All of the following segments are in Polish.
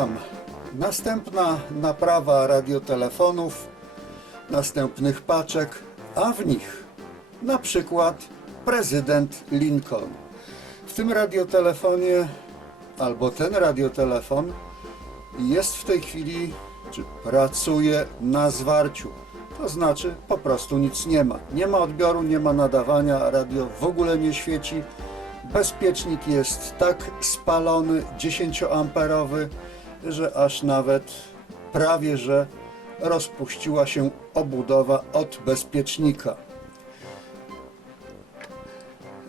Witam. Następna naprawa radiotelefonów, następnych paczek, a w nich na przykład prezydent Lincoln. W tym radiotelefonie, albo ten radiotelefon jest w tej chwili, czy pracuje na zwarciu. To znaczy po prostu nic nie ma. Nie ma odbioru, nie ma nadawania, radio w ogóle nie świeci. Bezpiecznik jest tak spalony, 10-amperowy, że aż nawet prawie że rozpuściła się obudowa od bezpiecznika.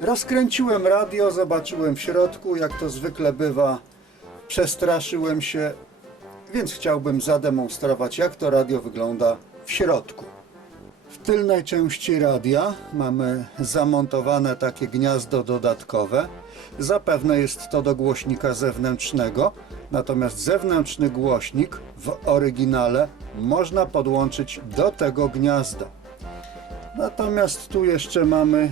Rozkręciłem radio, zobaczyłem w środku, jak to zwykle bywa, przestraszyłem się, więc chciałbym zademonstrować, jak to radio wygląda w środku. W tylnej części radia mamy zamontowane takie gniazdo dodatkowe. Zapewne jest to do głośnika zewnętrznego, natomiast zewnętrzny głośnik w oryginale można podłączyć do tego gniazda. Natomiast tu jeszcze mamy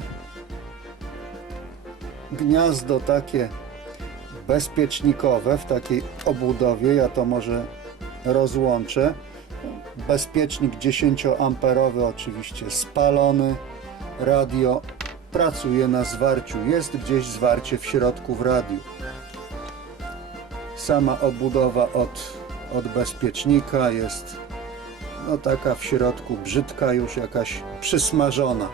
gniazdo takie bezpiecznikowe w takiej obudowie. Ja to może rozłączę. Bezpiecznik 10-amperowy oczywiście spalony. Radio pracuje na zwarciu. Jest gdzieś zwarcie w środku w radiu. Sama obudowa od, od bezpiecznika jest no taka w środku brzydka, już jakaś przysmażona.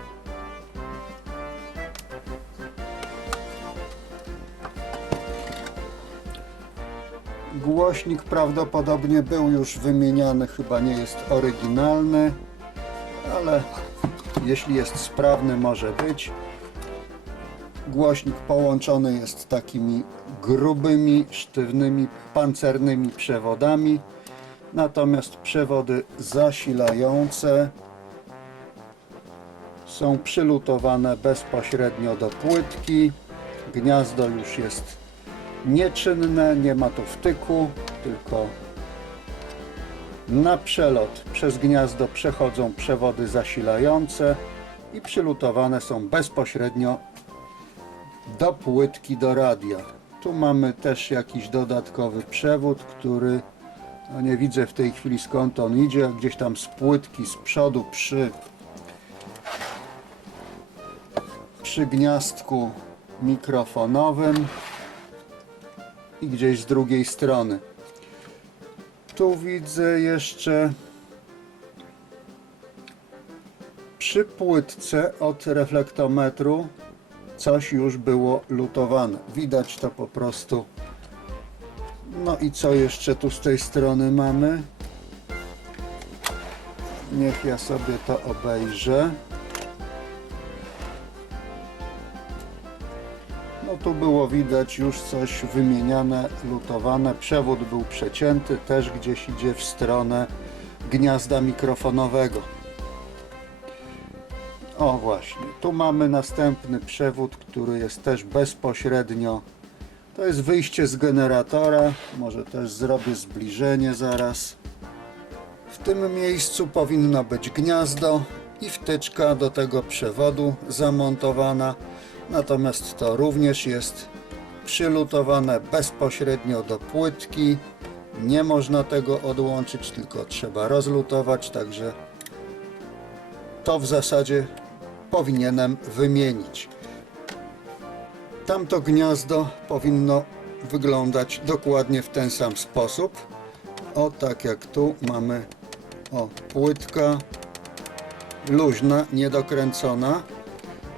Głośnik prawdopodobnie był już wymieniany, chyba nie jest oryginalny, ale jeśli jest sprawny, może być. Głośnik połączony jest takimi grubymi, sztywnymi, pancernymi przewodami, natomiast przewody zasilające są przylutowane bezpośrednio do płytki. Gniazdo już jest nieczynne, nie ma tu wtyku, tylko na przelot przez gniazdo przechodzą przewody zasilające i przylutowane są bezpośrednio do płytki do radia. Tu mamy też jakiś dodatkowy przewód, który no nie widzę w tej chwili skąd on idzie, gdzieś tam z płytki z przodu przy przy gniazdku mikrofonowym i gdzieś z drugiej strony. Tu widzę jeszcze przy płytce od reflektometru coś już było lutowane. Widać to po prostu. No i co jeszcze tu z tej strony mamy? Niech ja sobie to obejrzę. No tu było widać już coś wymieniane, lutowane. Przewód był przecięty, też gdzieś idzie w stronę gniazda mikrofonowego. O właśnie, tu mamy następny przewód, który jest też bezpośrednio. To jest wyjście z generatora. Może też zrobię zbliżenie zaraz. W tym miejscu powinno być gniazdo i wtyczka do tego przewodu zamontowana. Natomiast to również jest przylutowane bezpośrednio do płytki. Nie można tego odłączyć, tylko trzeba rozlutować, także to w zasadzie powinienem wymienić. Tamto gniazdo powinno wyglądać dokładnie w ten sam sposób. O tak jak tu mamy o płytka luźna, niedokręcona.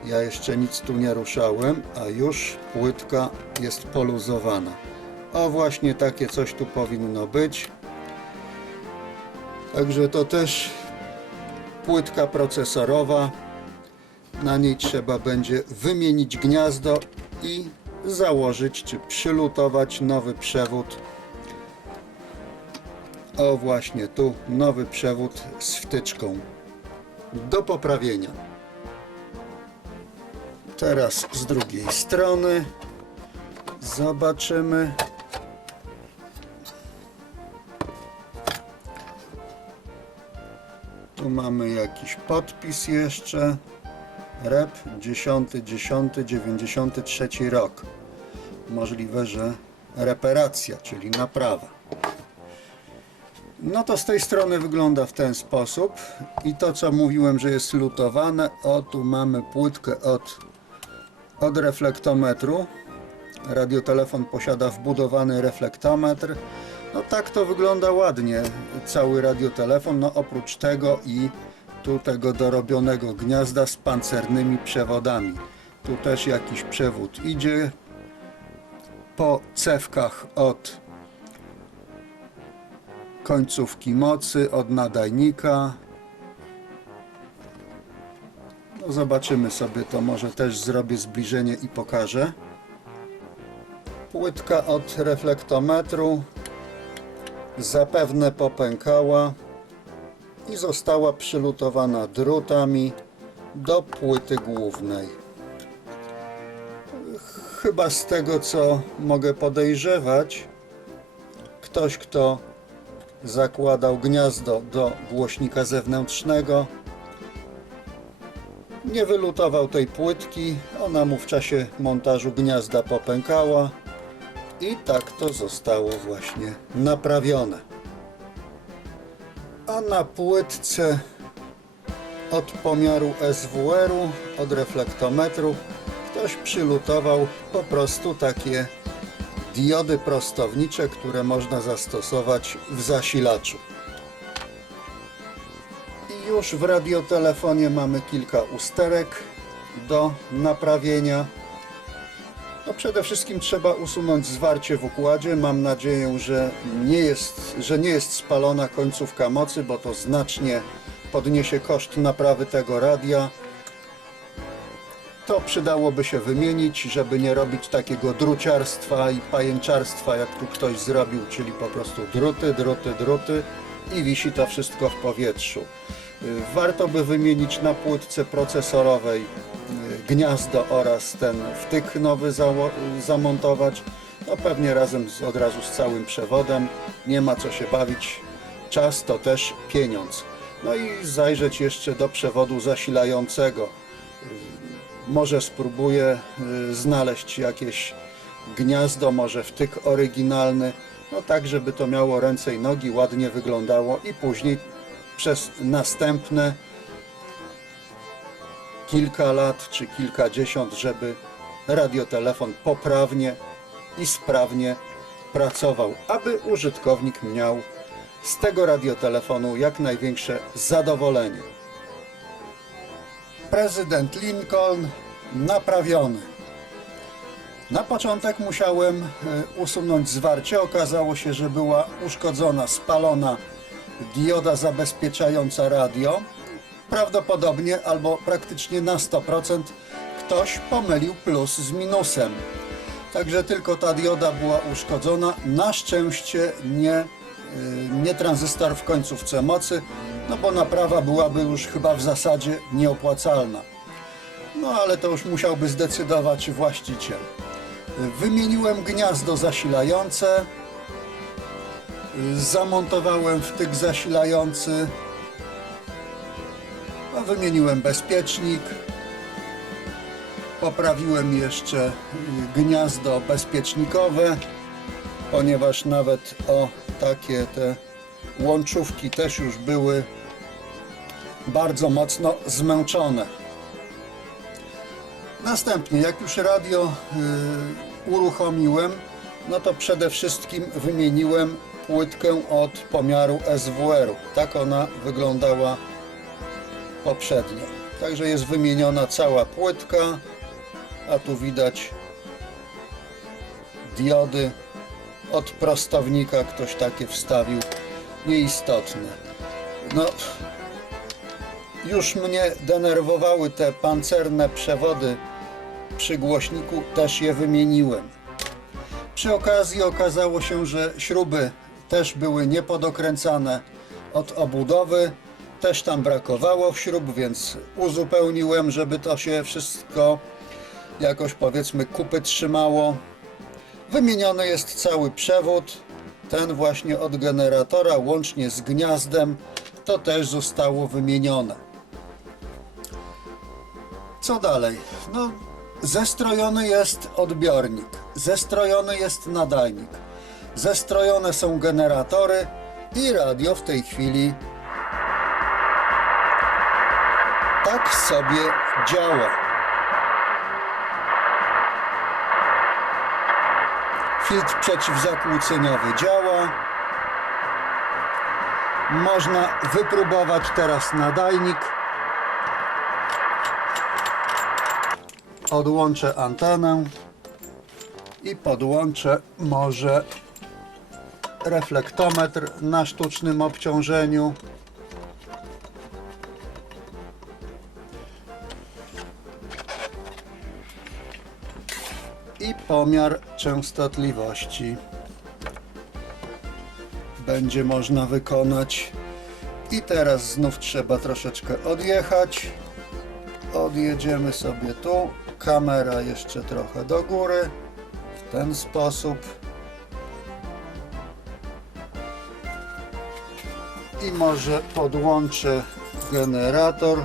Ja jeszcze nic tu nie ruszałem, a już płytka jest poluzowana. O właśnie takie coś tu powinno być. Także to też płytka procesorowa. Na niej trzeba będzie wymienić gniazdo i założyć czy przylutować nowy przewód. O właśnie tu nowy przewód z wtyczką do poprawienia. Teraz z drugiej strony zobaczymy. Tu mamy jakiś podpis jeszcze. Rep 10, 10, 93 rok. Możliwe, że reparacja, czyli naprawa. No to z tej strony wygląda w ten sposób. I to co mówiłem, że jest lutowane, o tu mamy płytkę od, od reflektometru. Radiotelefon posiada wbudowany reflektometr. No tak to wygląda ładnie, cały radiotelefon, no oprócz tego i tu tego dorobionego gniazda z pancernymi przewodami. Tu też jakiś przewód idzie po cewkach od końcówki mocy, od nadajnika. No zobaczymy sobie to, może też zrobię zbliżenie i pokażę. Płytka od reflektometru zapewne popękała i została przylutowana drutami do płyty głównej. Chyba z tego co mogę podejrzewać, ktoś kto zakładał gniazdo do głośnika zewnętrznego nie wylutował tej płytki, ona mu w czasie montażu gniazda popękała i tak to zostało właśnie naprawione. A na płytce od pomiaru SWR-u, od reflektometru, ktoś przylutował po prostu takie diody prostownicze, które można zastosować w zasilaczu. I już w radiotelefonie mamy kilka usterek do naprawienia. No przede wszystkim trzeba usunąć zwarcie w układzie. Mam nadzieję, że nie jest, że nie jest spalona końcówka mocy, bo to znacznie podniesie koszt naprawy tego radia. To przydałoby się wymienić, żeby nie robić takiego druciarstwa i pajęczarstwa, jak tu ktoś zrobił, czyli po prostu druty, druty, druty i wisi to wszystko w powietrzu. Y, Warto by wymienić na płytce procesorowej gniazdo oraz ten wtyk nowy zamontować. No pewnie razem z, od razu z całym przewodem. Nie ma co się bawić. Czas to też pieniądz. No i zajrzeć jeszcze do przewodu zasilającego może spróbuję y, znaleźć jakieś gniazdo, może wtyk oryginalny, no tak, żeby to miało ręce i nogi, ładnie wyglądało i później przez następne kilka lat czy kilkadziesiąt, żeby radiotelefon poprawnie i sprawnie pracował, aby użytkownik miał z tego radiotelefonu jak największe zadowolenie prezydent Lincoln naprawiony. Na początek musiałem e, usunąć zwarcie. Okazało się, że była uszkodzona, spalona dioda zabezpieczająca radio. Prawdopodobnie albo praktycznie na 100% ktoś pomylił plus z minusem. Także tylko ta dioda była uszkodzona. Na szczęście nie, y, nie tranzystor w końcówce mocy, no bo naprawa byłaby już chyba w zasadzie nieopłacalna. No ale to już musiałby zdecydować właściciel. Wymieniłem gniazdo zasilające, zamontowałem wtyk zasilający, no, wymieniłem bezpiecznik, poprawiłem jeszcze y, gniazdo bezpiecznikowe, ponieważ nawet o takie te łączówki też już były bardzo mocno zmęczone. Następnie, jak już radio y, uruchomiłem, no to przede wszystkim wymieniłem płytkę od pomiaru SWR-u. Tak ona wyglądała poprzednio. Także jest wymieniona cała płytka, a tu widać diody od prostownika ktoś takie wstawił nieistotne. No, już mnie denerwowały te pancerne przewody przy głośniku, też je wymieniłem. Przy okazji okazało się, że śruby też były niepodokręcane od obudowy. Też tam brakowało śrub, więc uzupełniłem, żeby to się wszystko jakoś powiedzmy kupy trzymało. Wymieniony jest cały przewód, ten właśnie od generatora łącznie z gniazdem, to też zostało wymienione. Co dalej? No, zestrojony jest odbiornik, zestrojony jest nadajnik, zestrojone są generatory I radio w tej chwili tak sobie działa. Filtr przeciwzakłóceniowy działa. Można wypróbować teraz nadajnik. Odłączę antenę i podłączę może reflektometr na sztucznym obciążeniu. Pomiar częstotliwości będzie można wykonać. I teraz znów trzeba troszeczkę odjechać. Odjedziemy sobie tu. Kamera jeszcze trochę do góry. W ten sposób. I może podłączę generator,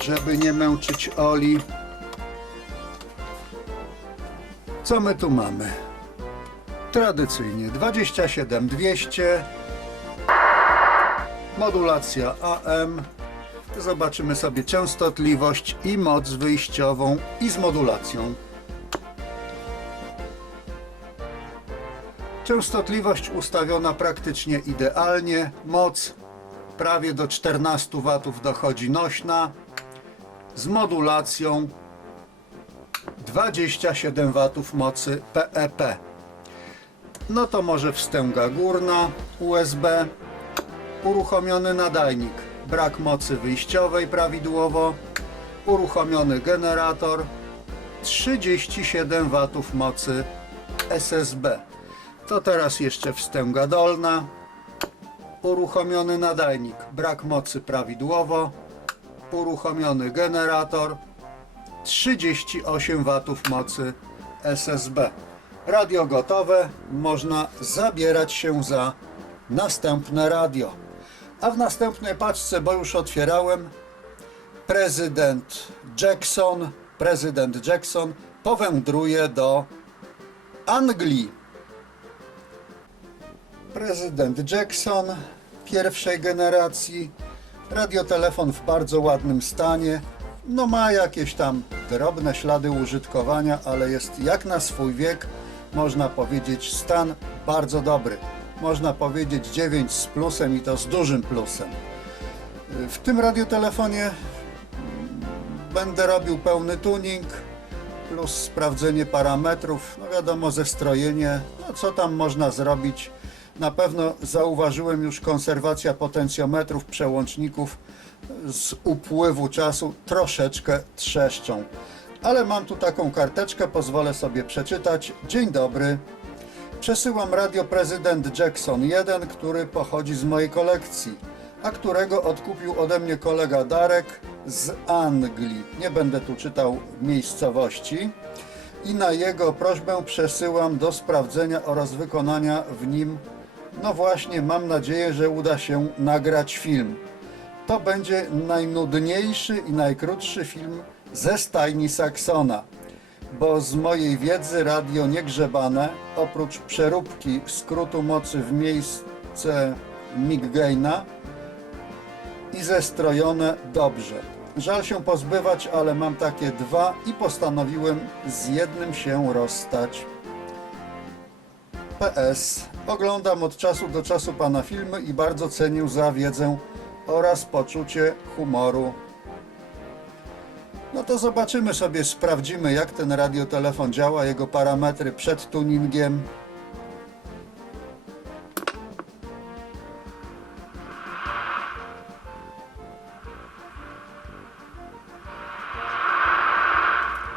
żeby nie męczyć Oli. Co my tu mamy? Tradycyjnie 27200 modulacja AM zobaczymy sobie częstotliwość i moc wyjściową i z modulacją. Częstotliwość ustawiona praktycznie idealnie. Moc prawie do 14 W dochodzi nośna. Z modulacją 27 W mocy PEP no to może wstęga górna USB, uruchomiony nadajnik, brak mocy wyjściowej prawidłowo, uruchomiony generator, 37 W mocy SSB. To teraz jeszcze wstęga dolna, uruchomiony nadajnik, brak mocy prawidłowo, uruchomiony generator, 38 W mocy SSB. Radio gotowe, można zabierać się za następne radio. A w następnej paczce, bo już otwierałem, prezydent Jackson, prezydent Jackson powędruje do Anglii. Prezydent Jackson pierwszej generacji, radiotelefon w bardzo ładnym stanie, no ma jakieś tam drobne ślady użytkowania, ale jest jak na swój wiek, można powiedzieć stan bardzo dobry. Można powiedzieć 9 z plusem i to z dużym plusem. W tym radiotelefonie będę robił pełny tuning plus sprawdzenie parametrów, no wiadomo zestrojenie, no co tam można zrobić. Na pewno zauważyłem już konserwacja potencjometrów, przełączników z upływu czasu troszeczkę trzeszczą. Ale mam tu taką karteczkę, pozwolę sobie przeczytać. Dzień dobry. Przesyłam radio prezydent Jackson 1, który pochodzi z mojej kolekcji, a którego odkupił ode mnie kolega Darek z Anglii. Nie będę tu czytał miejscowości. I na jego prośbę przesyłam do sprawdzenia oraz wykonania w nim, no właśnie, mam nadzieję, że uda się nagrać film. To będzie najnudniejszy i najkrótszy film ze stajni Saxona, bo z mojej wiedzy radio niegrzebane, oprócz przeróbki skrótu mocy w miejsce Miggaina i zestrojone dobrze. Żal się pozbywać, ale mam takie dwa i postanowiłem z jednym się rozstać. PS. Oglądam od czasu do czasu Pana filmy i bardzo cenię za wiedzę oraz poczucie humoru. No to zobaczymy sobie, sprawdzimy jak ten radiotelefon działa, jego parametry przed tuningiem.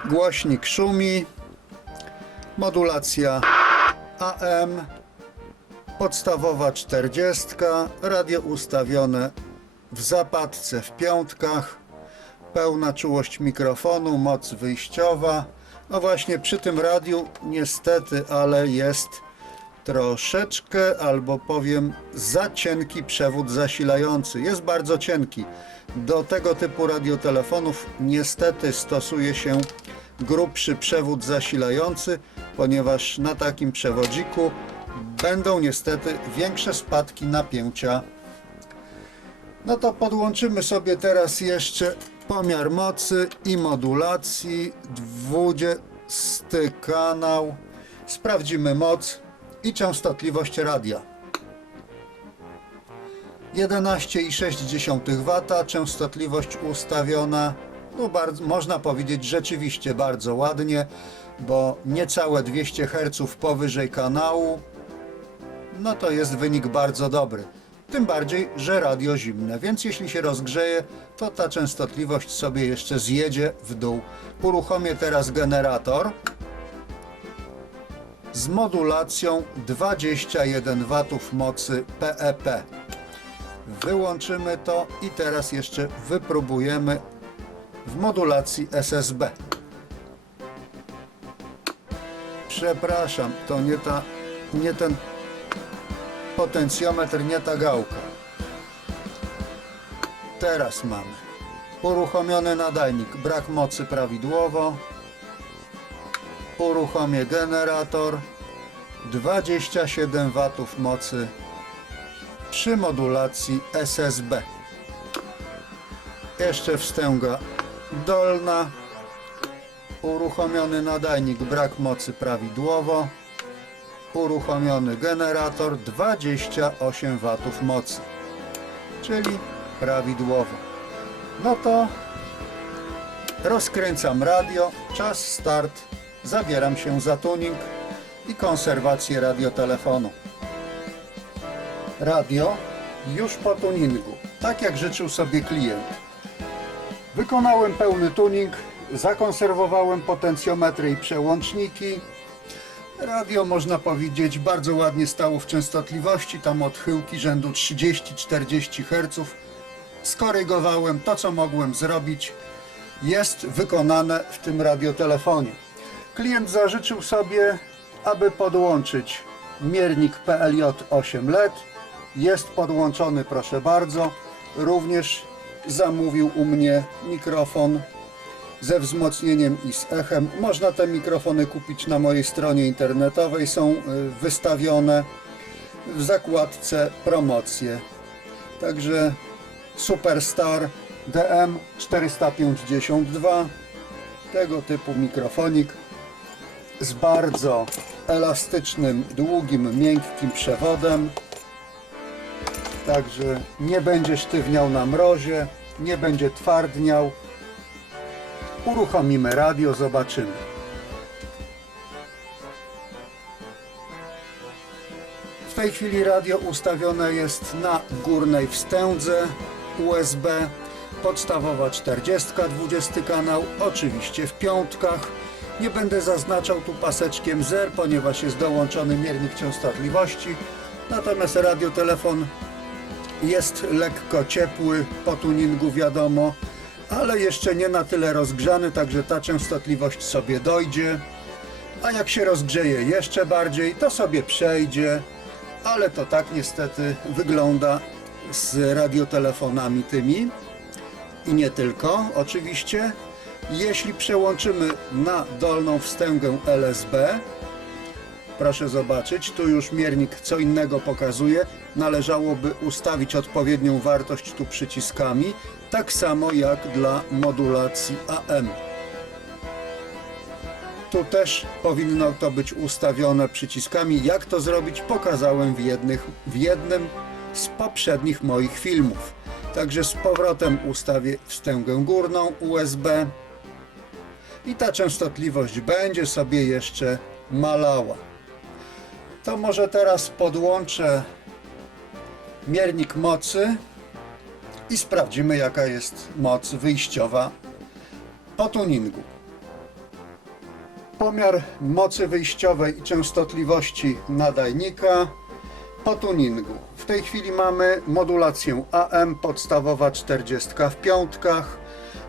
Głośnik szumi, modulacja AM, podstawowa 40, radio ustawione w zapadce w piątkach, pełna czułość mikrofonu, moc wyjściowa. No właśnie przy tym radiu niestety, ale jest troszeczkę, albo powiem za cienki przewód zasilający. Jest bardzo cienki. Do tego typu radiotelefonów niestety stosuje się grubszy przewód zasilający, ponieważ na takim przewodziku będą niestety większe spadki napięcia. No to podłączymy sobie teraz jeszcze pomiar mocy i modulacji, 20 kanał. Sprawdzimy moc i częstotliwość radia. 11,6 W, częstotliwość ustawiona, no bardzo, można powiedzieć rzeczywiście bardzo ładnie, bo niecałe 200 Hz powyżej kanału, no to jest wynik bardzo dobry. Tym bardziej, że radio zimne, więc jeśli się rozgrzeje, to ta częstotliwość sobie jeszcze zjedzie w dół. Uruchomię teraz generator z modulacją 21 W mocy PEP. Wyłączymy to i teraz jeszcze wypróbujemy w modulacji SSB. Przepraszam, to nie ta, nie ten potencjometr, nie ta gałka. Teraz mamy uruchomiony nadajnik, brak mocy prawidłowo. Uruchomię generator 27 W mocy przy modulacji SSB. Jeszcze wstęga dolna. Uruchomiony nadajnik, brak mocy prawidłowo. Uruchomiony generator 28 W mocy, czyli prawidłowo. No to rozkręcam radio, czas start, zabieram się za tuning i konserwację radiotelefonu. Radio już po tuningu, tak jak życzył sobie klient. Wykonałem pełny tuning, zakonserwowałem potencjometry i przełączniki. Radio można powiedzieć bardzo ładnie stało w częstotliwości, tam odchyłki rzędu 30-40 Hz. Skorygowałem to, co mogłem zrobić. Jest wykonane w tym radiotelefonie. Klient zażyczył sobie, aby podłączyć miernik PLJ 8 LED. Jest podłączony, proszę bardzo. Również zamówił u mnie mikrofon ze wzmocnieniem i z echem. Można te mikrofony kupić na mojej stronie internetowej. Są y, wystawione w zakładce promocje. Także Superstar DM 452 tego typu mikrofonik z bardzo elastycznym, długim, miękkim przewodem. Także nie będzie sztywniał na mrozie, nie będzie twardniał. Uruchomimy radio, zobaczymy. W tej chwili radio ustawione jest na górnej wstędze USB. Podstawowa 40, 20 kanał, oczywiście w piątkach. Nie będę zaznaczał tu paseczkiem zer, ponieważ jest dołączony miernik częstotliwości. Natomiast radiotelefon jest lekko ciepły, po tuningu wiadomo, ale jeszcze nie na tyle rozgrzany, także ta częstotliwość sobie dojdzie. A jak się rozgrzeje jeszcze bardziej, to sobie przejdzie, ale to tak niestety wygląda z radiotelefonami tymi i nie tylko oczywiście. Jeśli przełączymy na dolną wstęgę LSB, Proszę zobaczyć, tu już miernik co innego pokazuje. Należałoby ustawić odpowiednią wartość tu przyciskami, tak samo jak dla modulacji AM. Tu też powinno to być ustawione przyciskami. Jak to zrobić, pokazałem w, jednych, w jednym z poprzednich moich filmów. Także z powrotem ustawię wstęgę górną USB i ta częstotliwość będzie sobie jeszcze malała. To może teraz podłączę miernik mocy i sprawdzimy jaka jest moc wyjściowa po tuningu. Pomiar mocy wyjściowej i częstotliwości nadajnika po tuningu. W tej chwili mamy modulację AM, podstawowa 40 w piątkach.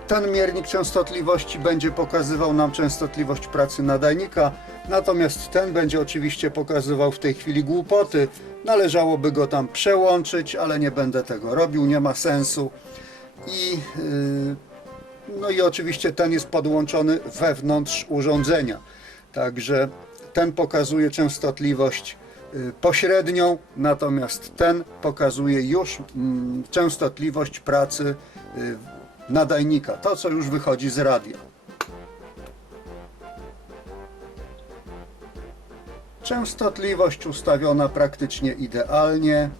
Ten miernik częstotliwości będzie pokazywał nam częstotliwość pracy nadajnika, natomiast ten będzie oczywiście pokazywał w tej chwili głupoty. Należałoby go tam przełączyć, ale nie będę tego robił, nie ma sensu. I yy, no i oczywiście ten jest podłączony wewnątrz urządzenia. Także ten pokazuje częstotliwość y, pośrednią, natomiast ten pokazuje już mm, częstotliwość pracy y, nadajnika, to co już wychodzi z radia. Częstotliwość ustawiona praktycznie idealnie.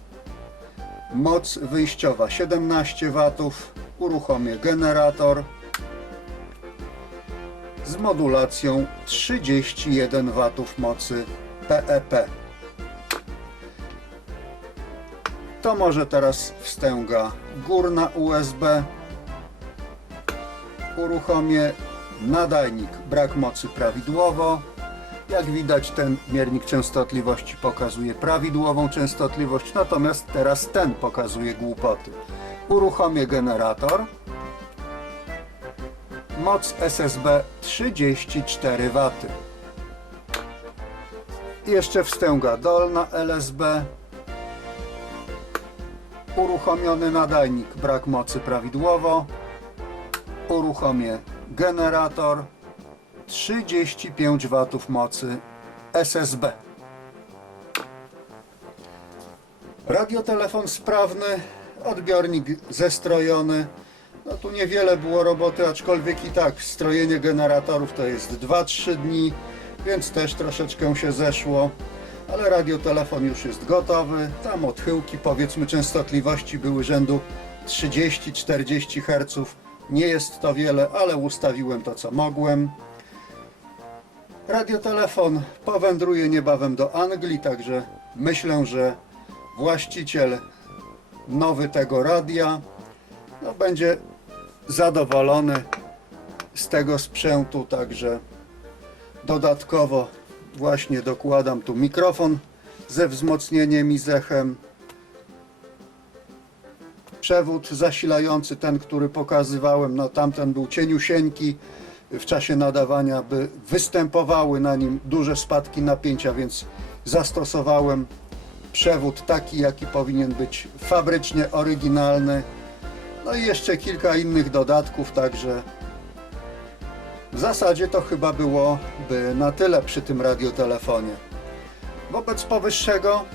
Moc wyjściowa 17 W. Uruchomię generator z modulacją 31 W mocy PEP. To może teraz wstęga górna USB. Uruchomię nadajnik, brak mocy prawidłowo. Jak widać ten miernik częstotliwości pokazuje prawidłową częstotliwość, natomiast teraz ten pokazuje głupoty. Uruchomię generator. Moc SSB 34 W. Jeszcze wstęga dolna LSB. Uruchomiony nadajnik, brak mocy prawidłowo. Uruchomię generator. 35 W mocy SSB. Radiotelefon sprawny, odbiornik zestrojony. No tu niewiele było roboty, aczkolwiek i tak strojenie generatorów to jest 2-3 dni, więc też troszeczkę się zeszło. Ale radiotelefon już jest gotowy. Tam odchyłki powiedzmy częstotliwości były rzędu 30-40 Hz. Nie jest to wiele, ale ustawiłem to co mogłem. Radiotelefon powędruje niebawem do Anglii, także myślę, że właściciel nowy tego radia no, będzie zadowolony z tego sprzętu, także dodatkowo właśnie dokładam tu mikrofon ze wzmocnieniem i zechem. Przewód zasilający, ten, który pokazywałem, no tamten był cieniusieńki w czasie nadawania, by występowały na nim duże spadki napięcia, więc zastosowałem przewód taki, jaki powinien być fabrycznie oryginalny. No i jeszcze kilka innych dodatków, także w zasadzie to chyba byłoby na tyle przy tym radiotelefonie. Wobec powyższego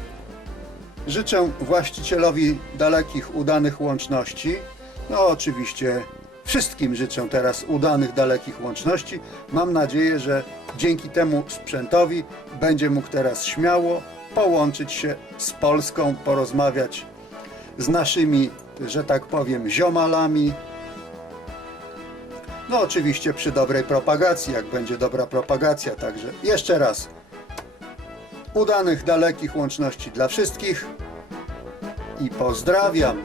życzę właścicielowi dalekich, udanych łączności. No oczywiście wszystkim życzę teraz udanych, dalekich łączności. Mam nadzieję, że dzięki temu sprzętowi będzie mógł teraz śmiało połączyć się z Polską, porozmawiać z naszymi, że tak powiem, ziomalami. No oczywiście przy dobrej propagacji, jak będzie dobra propagacja. Także jeszcze raz udanych, dalekich łączności dla wszystkich i pozdrawiam.